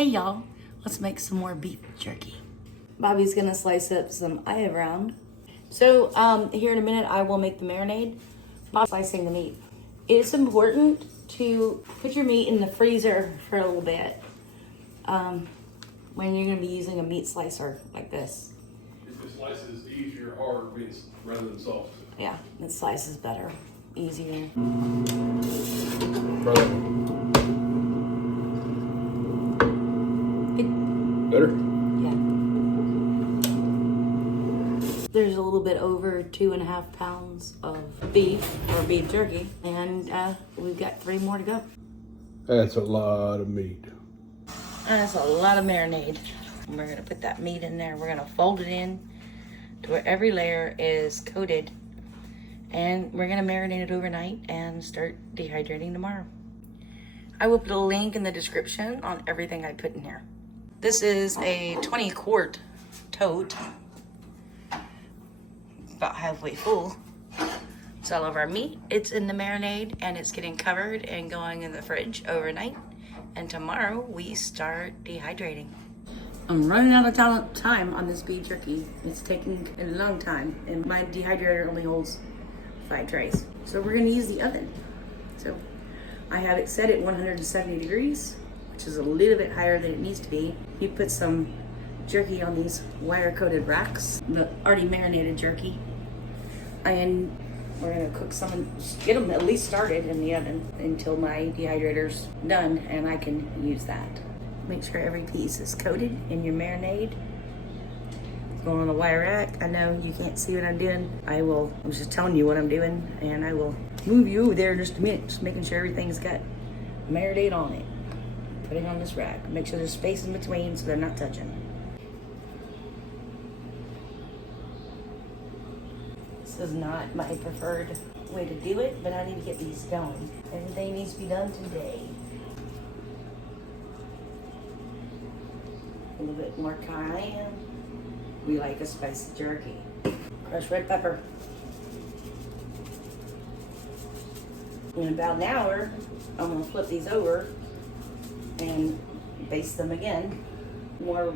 Hey y'all, let's make some more beef jerky. Bobby's gonna slice up some eye around. So here in a minute I will make the marinade. Bob's slicing the meat. It's important to put your meat in the freezer for a little bit when you're gonna be using a meat slicer like this. If it slices easier, hard means rather than soft. Yeah, it slices better, easier. Better? Yeah. There's a little bit over 2.5 pounds of beef or beef jerky, and we've got 3 more to go. That's a lot of meat. That's a lot of marinade. And we're gonna put that meat in there. We're gonna fold it in to where every layer is coated, and we're gonna marinate it overnight and start dehydrating tomorrow. I will put a link in the description on everything I put in here. This is a 20-quart tote, about halfway full. It's all of our meat. It's in the marinade and it's getting covered and going in the fridge overnight. And tomorrow we start dehydrating. I'm running out of time on this beef jerky. It's taking a long time, and my dehydrator only holds 5 trays. So we're gonna use the oven. So I have it set at 170 degrees, which is a little bit higher than it needs to be. You put some jerky on these wire-coated racks, the already marinated jerky, and we're gonna cook some and get them at least started in the oven until my dehydrator's done and I can use that. Make sure every piece is coated in your marinade. It's going on the wire rack. I know you can't see what I'm doing. I'm just telling you what I'm doing, and I will move you over there in just a minute, just making sure everything's got marinade on it. Putting on this rack. Make sure there's space in between so they're not touching. This is not my preferred way to do it, but I need to get these going. Everything needs to be done today. A little bit more cayenne. We like a spicy jerky. Crushed red pepper. In about an hour, I'm gonna flip these over and baste them again. More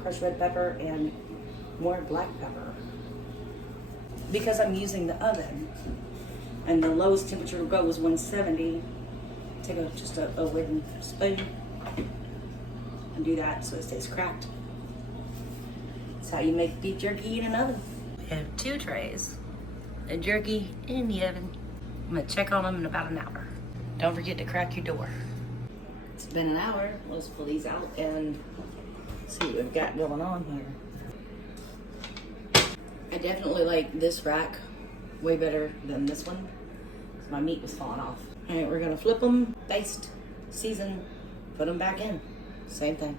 crushed red pepper and more black pepper. Because I'm using the oven and the lowest temperature to go was 170, take just a wooden spoon and do that so it stays cracked. That's how you make beef jerky in an oven. We have 2 trays of jerky in the oven. I'm gonna check on them in about an hour. Don't forget to crack your door. It's been an hour. Let's pull these out and see what we've got going on here. I definitely like this rack way better than this one because my meat was falling off. All right, we're gonna flip them, baste, season, put them back in. Same thing.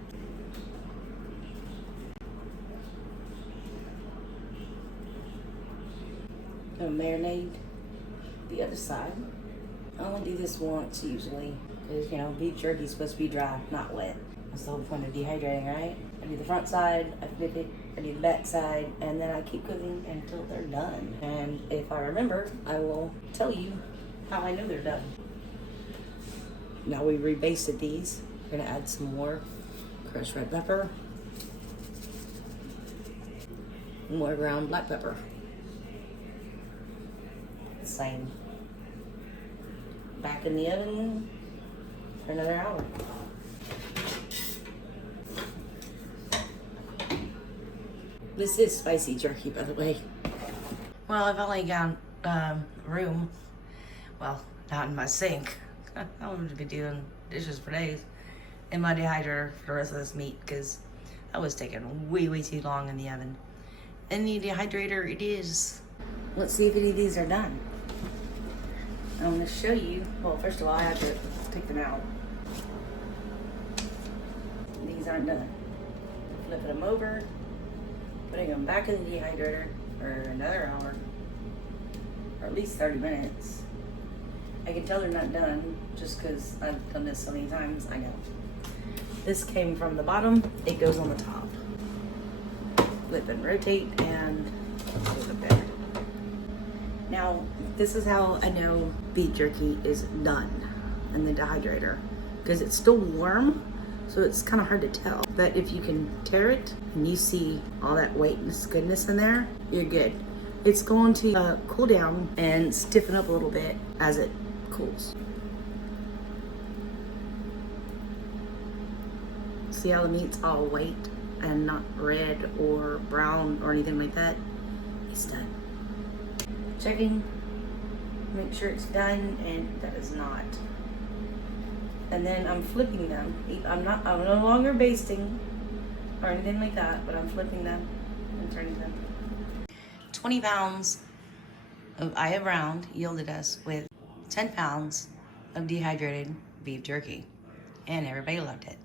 Gonna marinate the other side. I only do this once usually because, you know, beef jerky is supposed to be dry, not wet. That's the whole point of dehydrating, right? I do the front side, I flip it, I do the back side, and then I keep cooking until they're done. And if I remember, I will tell you how I know they're done. Now we rebasted these. We're gonna add some more crushed red pepper, more ground black pepper. Same. Back in the oven for another hour. This is spicy jerky, by the way. Well, I've only got room, well, not in my sink. I'm going to be doing dishes for days in my dehydrator for the rest of this meat because that was taking way too long in the oven. In the dehydrator it is. Let's see if any of these are done. I'm going to show you. Well, first of all, I have to take them out. These aren't done. Flipping them over, putting them back in the dehydrator for another hour, or at least 30 minutes. I can tell they're not done just because I've done this so many times. I know. This came from the bottom, it goes on the top. Flip and rotate, and goes up there. Now, this is how I know beef jerky is done in the dehydrator, because it's still warm, So it's kind of hard to tell. But if you can tear it and you see all that weight and goodness in there, you're good. It's going to cool down and stiffen up a little bit as it cools. See how the meat's all white and not red or brown or anything like that? It's done. Checking, make sure it's done, and that is not. And then I'm flipping them. I'm no longer basting or anything like that, but I'm flipping them and turning them. 20 pounds of I have round yielded us with 10 pounds of dehydrated beef jerky, and everybody loved it.